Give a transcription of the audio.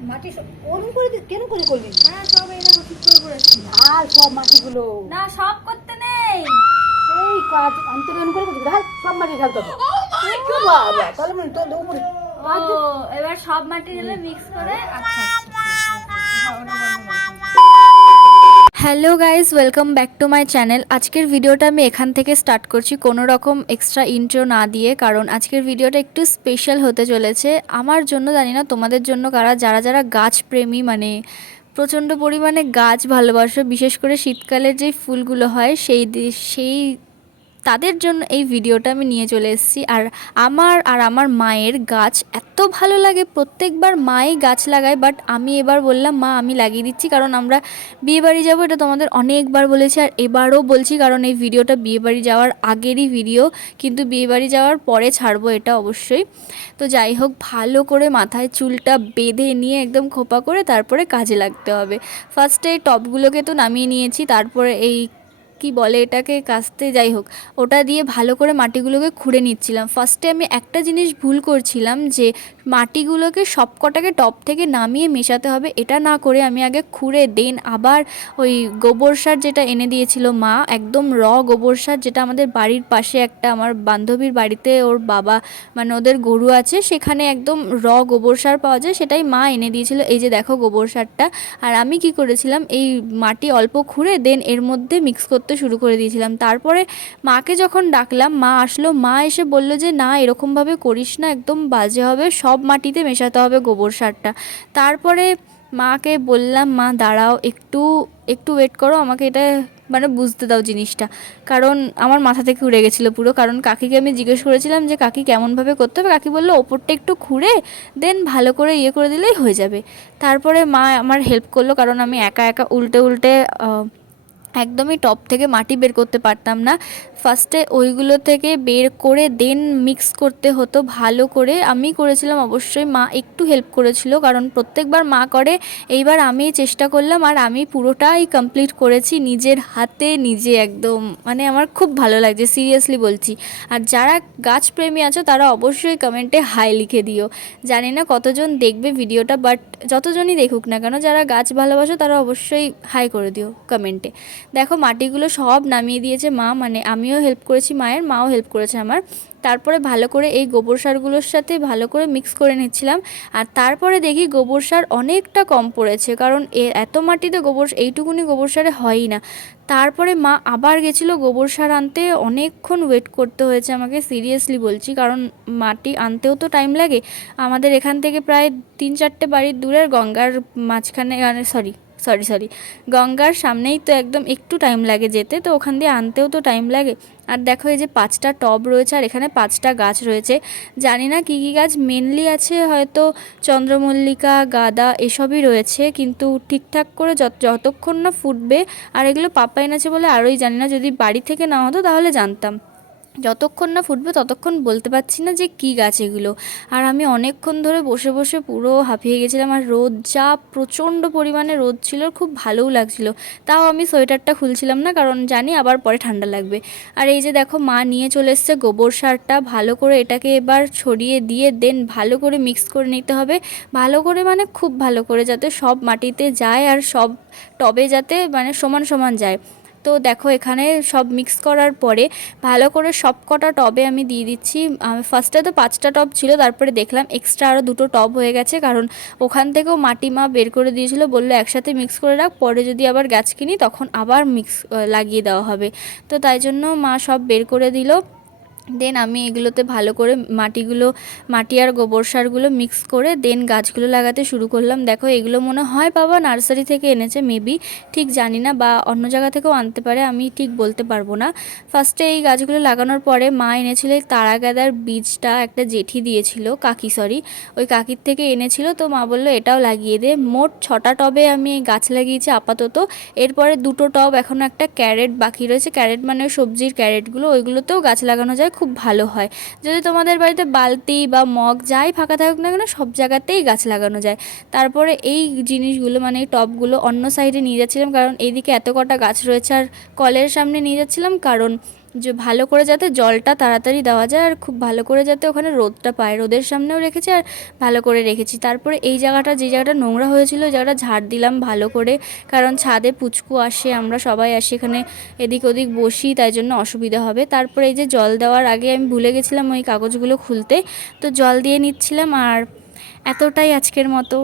মাটি সব ওরম করে কেন করে করবি হ্যাঁ সব এই দেখো ঠিক করে করেছি। আর সব মাটিগুলো। না সব করতে নেই। এই কাজ করে ঢাল সব মাটি বাবা তাহলে ও এবার সব মাটি মিক্স করে আচ্ছা। Hello guys welcome back to my channel. আজকের ভিডিওটা আমি এখান থেকে স্টার্ট করছি কোনো রকম এক্সট্রা ইন্ট্রো না দিয়ে, কারণ আজকের ভিডিওটা একটু স্পেশাল হতে চলেছে। আমার জন্য জানি না, তোমাদের জন্য কারা, যারা যারা গাছপ্রেমী মানে প্রচণ্ড পরিমাণে গাছ ভালোবাসো, বিশেষ করে শীতকালের যে ফুলগুলো হয়, সেই সেই তাদের জন্য এই ভিডিওটা আমি নিয়ে চলে এসেছি। আর আমার আর আমার মায়ের গাছ এত ভালো লাগে, প্রত্যেকবার মাই গাছ লাগায় বাট আমি এবার বললাম, মা, আমি লাগিয়ে দিচ্ছি, কারণ আমরা বিয়েবাড়ি যাব। এটা তোমাদের অনেকবার বলেছি, আর এবারও বলছি, কারণ এই ভিডিওটা বিয়েবাড়ি যাওয়ার আগেরই ভিডিও, কিন্তু বিয়েবাড়ি যাওয়ার পরে ছাড়বো এটা অবশ্যই। তো যাই হোক, ভালো করে মাথায় চুলটা বেঁধে নিয়ে একদম খোপা করে তারপরে কাজে লাগতে হবে। ফার্স্টে এই টপগুলোকে তো নামিয়ে নিয়েছি, তারপরে এই কি বলে এটাকে কাস্তে যাই হোক, ওটা দিয়ে ভালো করে মাটিগুলোকে খুঁড়ে নিচ্ছিলাম। ফার্স্টে আমি একটা জিনিস ভুল করছিলাম যে, মাটিগুলোকে সব কটাকে টপ থেকে নামিয়ে মেশাতে হবে। এটা না করে আমি আগে খুঁড়ে দেন আবার ওই গোবর সার যেটা এনে দিয়েছিল মা, একদম র গোবর সার যেটা আমাদের বাড়ির পাশে একটা আমার বান্ধবীর বাড়িতে ওর বাবা মানে ওদের গরু আছে, সেখানে একদম র গোবর সার পাওয়া যায়, সেটাই মা এনে দিয়েছিল। এই যে দেখো গোবর সারটা। আর আমি কি করেছিলাম, এই মাটি অল্প খুঁড়ে দেন এর মধ্যে মিক্স করতে শুরু করে দিয়েছিলাম। তারপরে মাকে যখন ডাকলাম, মা আসলো। মা এসে বলল যে, না, এরকমভাবে করিস না, একদম বাজে হবে। সব মাটিতে মেশাতে হবে গোবর সারটা। তারপরে মাকে বললাম, মা, দাঁড়াও, একটু একটু ওয়েট করো। আমাকে এটা মানে বুঝতে দাও জিনিসটা। কারণ আমার মাথা থেকে উড়ে গেছিল পুরো। কারণ কাকিকে আমি জিজ্ঞেস করেছিলাম যে, কাকি কেমনভাবে করতে হবে? কাকি বলল, ওপরটা একটু খুঁড়ে, দেন ভালো করে ইয়ে করে দিলেই হয়ে যাবে। তারপরে মা আমার হেল্প করল। কারণ আমি একা একা উল্টে উল্টে একদমই টপ থেকে মাটি বের করতে পারতাম না। ফার্স্টে ওইগুলো থেকে বের করে দেন মিক্স করতে হতো, ভালো করে। আমি করেছিলাম, অবশ্যই মা একটু হেল্প করেছিল, কারণ প্রত্যেকবার মা করে, এইবার আমি চেষ্টা করলাম আর আমি পুরোটাই কমপ্লিট করেছি নিজের হাতে, নিজে একদম। মানে আমার খুব ভালো লাগছে সিরিয়াসলি বলছি। আর যারা গাছপ্রেমী আছো, তারা অবশ্যই কমেন্টে হাই লিখে দিও। জানি না কতজন দেখবে ভিডিওটা বাট যতজনই দেখুক না কেন, যারা গাছ ভালোবাসো, তারা অবশ্যই হাই করে দিও কমেন্টে দেখো, মাটিগুলো সব নামিয়ে দিয়েছে মা মানে আমিও হেল্প করেছি মায়ের, মাও হেল্প করেছে আমার। তারপরে ভালো করে এই গোবর সারগুলোর সাথে ভালো করে মিক্স করে নিচ্ছিলাম। আর তারপরে দেখি গোবর সার অনেকটা কম পড়েছে, কারণ এ এত মাটিতে গোবর, এইটুকুনি গোবর সারে হয়ই না। তারপরে মা আবার গেছিল গোবর সার আনতে, অনেকক্ষণ ওয়েট করতে হয়েছে আমাকে সিরিয়াসলি বলছি, কারণ মাটি আনতেও তো টাইম লাগে। আমাদের এখান থেকে প্রায় তিন চারটে বাড়ির দূরের গঙ্গার মাঝখানে সরি সরি সরি। গঙ্গার সামনেই তো একদম একটু টাইম লাগে যেতে, তো ওখান দিয়ে আনতেও তো টাইম লাগে। আর দেখো এই যে পাঁচটা টব রয়েছে, আর এখানে পাঁচটা গাছ রয়েছে। জানি না কী কী গাছ মেনলি আছে হয়তো চন্দ্রমল্লিকা, গাঁদা এসবই রয়েছে, কিন্তু ঠিকঠাক করে যত, যতক্ষণ না ফুটবে, আর এগুলো পাপা এনেছে বলে আরোই জানি না, যদি বাড়ি থেকে না হতো তাহলে জানতাম। যতক্ষণ না ফুটবে ততক্ষণ বলতে পারছি না যে কী গাছ এগুলো। আর আমি অনেকক্ষণ ধরে বসে বসে পুরো হাঁপিয়ে গেছিলাম আর রোদ যা প্রচণ্ড পরিমাণে রোদ ছিল, খুব ভালোও লাগছিল। তাও আমি সোয়েটারটা খুলছিলাম না, কারণ জানি আবার পরে ঠান্ডা লাগবে। আর এই যে দেখো মা নিয়ে চলে এসছে গোবর সারটা, ভালো করে এটাকে এবার ছড়িয়ে দিয়ে দেন, ভালো করে মিক্স করে নিতে হবে। ভালো করে মানে খুব ভালো করে যাতে সব মাটিতে যায় আর সব টবে যাতে মানে সমান সমান যায়। তো দেখো এখানে সব মিক্স করার পরে ভালো করে সব কটা টবে আমি দিয়ে দিচ্ছি। ফার্স্টে তো পাঁচটা টব ছিল, তারপরে দেখলাম এক্সট্রা আরও দুটো টব হয়ে গেছে, কারণ ওখান থেকেও মাটি মা বের করে দিয়েছিল, বলল একসাথে মিক্স করে রাখ, পরে যদি আবার গাছ কিনি তখন আবার মিক্স লাগিয়ে দেওয়া হবে। তো তাই জন্য মা সব বের করে দিল। দেন আমি এগুলোতে ভালো করে মাটিগুলো, মাটি আর গোবর সারগুলো মিক্স করে দেন গাছগুলো লাগাতে শুরু করলাম। দেখো এগুলো মনে হয় বাবা নার্সারি থেকে এনেছে মেবি ঠিক জানি না বা অন্য জায়গা থেকেও আনতে পারে, আমি ঠিক বলতে পারব না। ফার্স্টে এই গাছগুলো লাগানোর পরে মা এনেছিল এই তারা গাদার বীজটা, একটা জেঠি দিয়েছিল, কাকি সরি ওই কাকির থেকে এনেছিল। তো মা বলল, এটাও লাগিয়ে দে। মোট ছটা টবে আমি এই গাছ লাগিয়েছি আপাতত। এরপরে দুটো টব এখনও একটা ক্যারেট বাকি রয়েছে। ক্যারেট মানে সবজির ক্যারেটগুলো, ওইগুলোতেও গাছ লাগানো যায়। খুব ভালো হয়। যদি তোমাদের বাড়িতে বালতি বা মগ যাই ফাঁকা থাকুক না কেন, সব জায়গাতেই গাছ লাগানো যায়। তারপরে এই জিনিসগুলো মানে টবগুলো অন্য সাইডে নিয়ে যাচ্ছিলাম, কারণ এইদিকে এত কটা গাছ রয়েছে, আর কলের সামনে নিয়ে যাচ্ছিলাম, কারণ যে ভালো করে যাতে জলটা তাড়াতাড়ি দেওয়া যায় আর খুব ভালো করে যাতে ওখানে রোদটা পায়, রোদের সামনেও রেখেছি আর ভালো করে রেখেছি। তারপরে এই জায়গাটা, যে জায়গাটা নোংরা হয়েছিল ওই জায়গাটা ঝাড় দিলাম ভালো করে, কারণ ছাদে পুচকু আসে, আমরা সবাই আসি এখানে এদিক ওদিক বসি, তাই জন্য অসুবিধা হবে। তারপরে এই যে জল দেওয়ার আগে আমি ভুলে গেছিলাম ওই কাগজগুলো খুলতে, তো জল দিয়ে নিচ্ছিলাম আর এতটাই আজকের মতো।